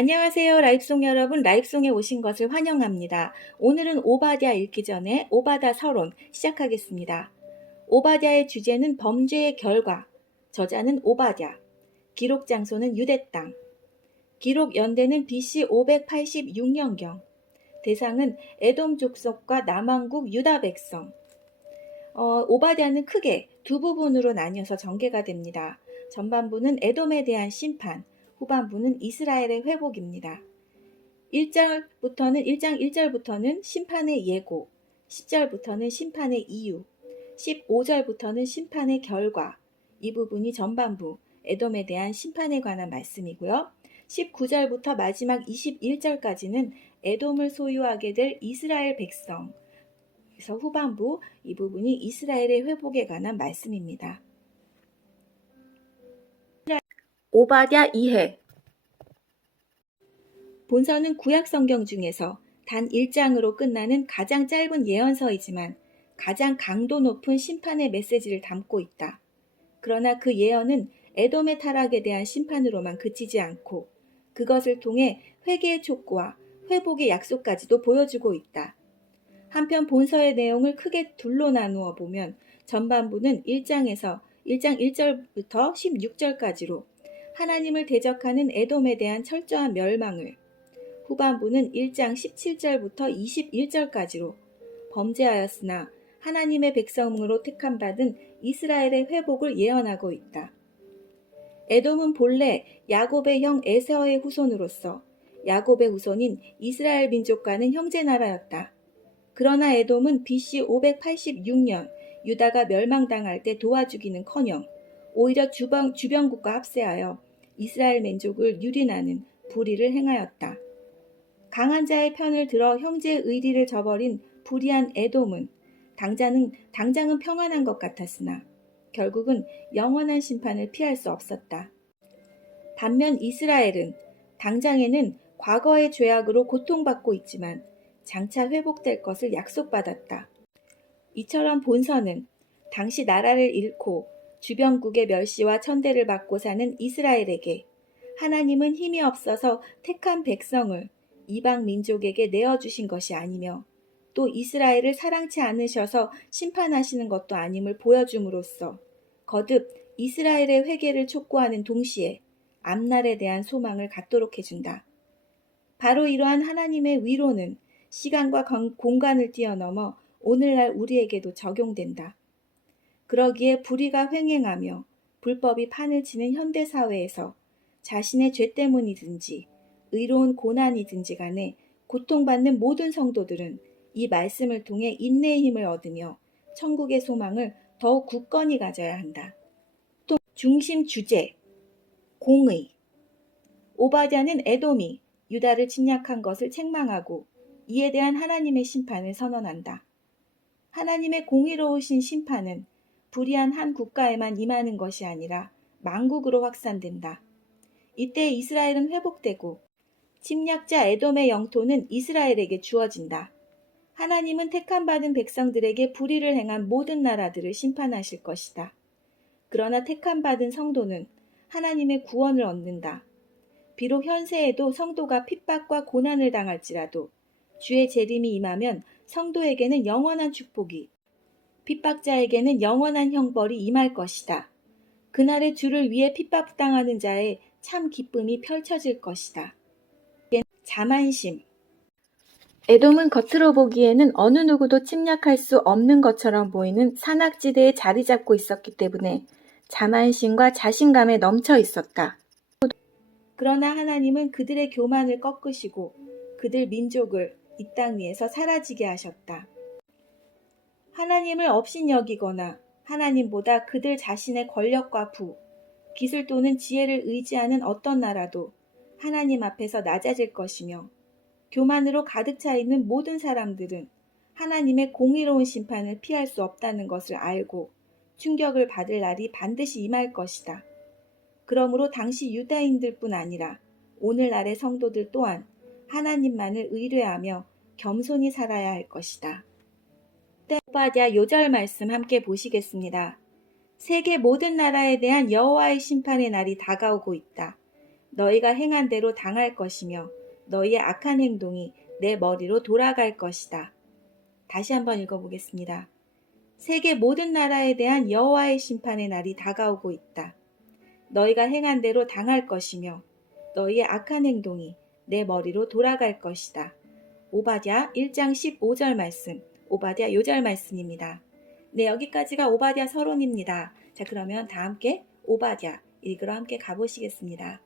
안녕하세요. 라입송 여러분, 라입송에 오신 것을 환영합니다. 오늘은 오바댜 읽기 전에 오바다 서론 시작하겠습니다. 오바댜의 주제는 범죄의 결과, 저자는 오바댜, 기록 장소는 유대 땅, 기록 연대는 BC 586년경, 대상은 에돔 족속과 남왕국 유다 백성. 오바댜는 크게 두 부분으로 나뉘어서 전개가 됩니다. 전반부는 에돔에 대한 심판, 후반부는 이스라엘의 회복입니다. 1장 1절부터는 심판의 예고, 10절부터는 심판의 이유, 15절부터는 심판의 결과, 이 부분이 전반부, 에돔에 대한 심판에 관한 말씀이고요. 19절부터 마지막 21절까지는 에돔을 소유하게 될 이스라엘 백성, 그래서 후반부 이 부분이 이스라엘의 회복에 관한 말씀입니다. 오바댜 이해. 본서는 구약 성경 중에서 단 1장으로 끝나는 가장 짧은 예언서이지만 가장 강도 높은 심판의 메시지를 담고 있다. 그러나 그 예언은 에돔의 타락에 대한 심판으로만 그치지 않고 그것을 통해 회개의 촉구와 회복의 약속까지도 보여주고 있다. 한편 본서의 내용을 크게 둘로 나누어 보면 전반부는 1장 1절부터 16절까지로 하나님을 대적하는 에돔에 대한 철저한 멸망을, 후반부는 1장 17절부터 21절까지로 범죄하였으나 하나님의 백성으로 택함받은 이스라엘의 회복을 예언하고 있다. 에돔은 본래 야곱의 형 에서의 후손으로서 야곱의 후손인 이스라엘 민족과는 형제 나라였다. 그러나 에돔은 BC 586년 유다가 멸망당할 때 도와주기는커녕 오히려 주변국과 합세하여 이스라엘 민족을 유린하는 불의를 행하였다. 강한 자의 편을 들어 형제의 의리를 저버린 불의한 에돔은 당장은 평안한 것 같았으나 결국은 영원한 심판을 피할 수 없었다. 반면 이스라엘은 당장에는 과거의 죄악으로 고통받고 있지만 장차 회복될 것을 약속받았다. 이처럼 본서는 당시 나라를 잃고 주변국의 멸시와 천대를 받고 사는 이스라엘에게 하나님은 힘이 없어서 택한 백성을 이방 민족에게 내어주신 것이 아니며 또 이스라엘을 사랑치 않으셔서 심판하시는 것도 아님을 보여줌으로써 거듭 이스라엘의 회개를 촉구하는 동시에 앞날에 대한 소망을 갖도록 해준다. 바로 이러한 하나님의 위로는 시간과 공간을 뛰어넘어 오늘날 우리에게도 적용된다. 그러기에 불의가 횡행하며 불법이 판을 치는 현대사회에서 자신의 죄 때문이든지 의로운 고난이든지 간에 고통받는 모든 성도들은 이 말씀을 통해 인내의 힘을 얻으며 천국의 소망을 더욱 굳건히 가져야 한다. 또 중심 주제, 공의. 오바댜는 에돔이 유다를 침략한 것을 책망하고 이에 대한 하나님의 심판을 선언한다. 하나님의 공의로우신 심판은 불의한 한 국가에만 임하는 것이 아니라 만국으로 확산된다. 이때 이스라엘은 회복되고 침략자 에돔의 영토는 이스라엘에게 주어진다. 하나님은 택함받은 백성들에게 불의를 행한 모든 나라들을 심판하실 것이다. 그러나 택함받은 성도는 하나님의 구원을 얻는다. 비록 현세에도 성도가 핍박과 고난을 당할지라도 주의 재림이 임하면 성도에게는 영원한 축복이, 핍박자에게는 영원한 형벌이 임할 것이다. 그날에 주를 위해 핍박당하는 자의 참 기쁨이 펼쳐질 것이다. 자만심. 에돔은 겉으로 보기에는 어느 누구도 침략할 수 없는 것처럼 보이는 산악지대에 자리 잡고 있었기 때문에 자만심과 자신감에 넘쳐 있었다. 그러나 하나님은 그들의 교만을 꺾으시고 그들 민족을 이 땅 위에서 사라지게 하셨다. 하나님을 업신여기거나 하나님보다 그들 자신의 권력과 부, 기술 또는 지혜를 의지하는 어떤 나라도 하나님 앞에서 낮아질 것이며 교만으로 가득 차 있는 모든 사람들은 하나님의 공의로운 심판을 피할 수 없다는 것을 알고 충격을 받을 날이 반드시 임할 것이다. 그러므로 당시 유다인들뿐 아니라 오늘날의 성도들 또한 하나님만을 의뢰하며 겸손히 살아야 할 것이다. 오바댜 요절 말씀 함께 보시겠습니다. 세계 모든 나라에 대한 여호와의 심판의 날이 다가오고 있다. 너희가 행한 대로 당할 것이며 너희의 악한 행동이 내 머리로 돌아갈 것이다. 다시 한번 읽어보겠습니다. 세계 모든 나라에 대한 여호와의 심판의 날이 다가오고 있다. 너희가 행한 대로 당할 것이며 너희의 악한 행동이 내 머리로 돌아갈 것이다. 오바댜 1장 15절 말씀, 오바댜 요절 말씀입니다. 네, 여기까지가 오바댜 서론입니다. 자, 그러면 다 함께 오바댜 읽으러 함께 가보시겠습니다.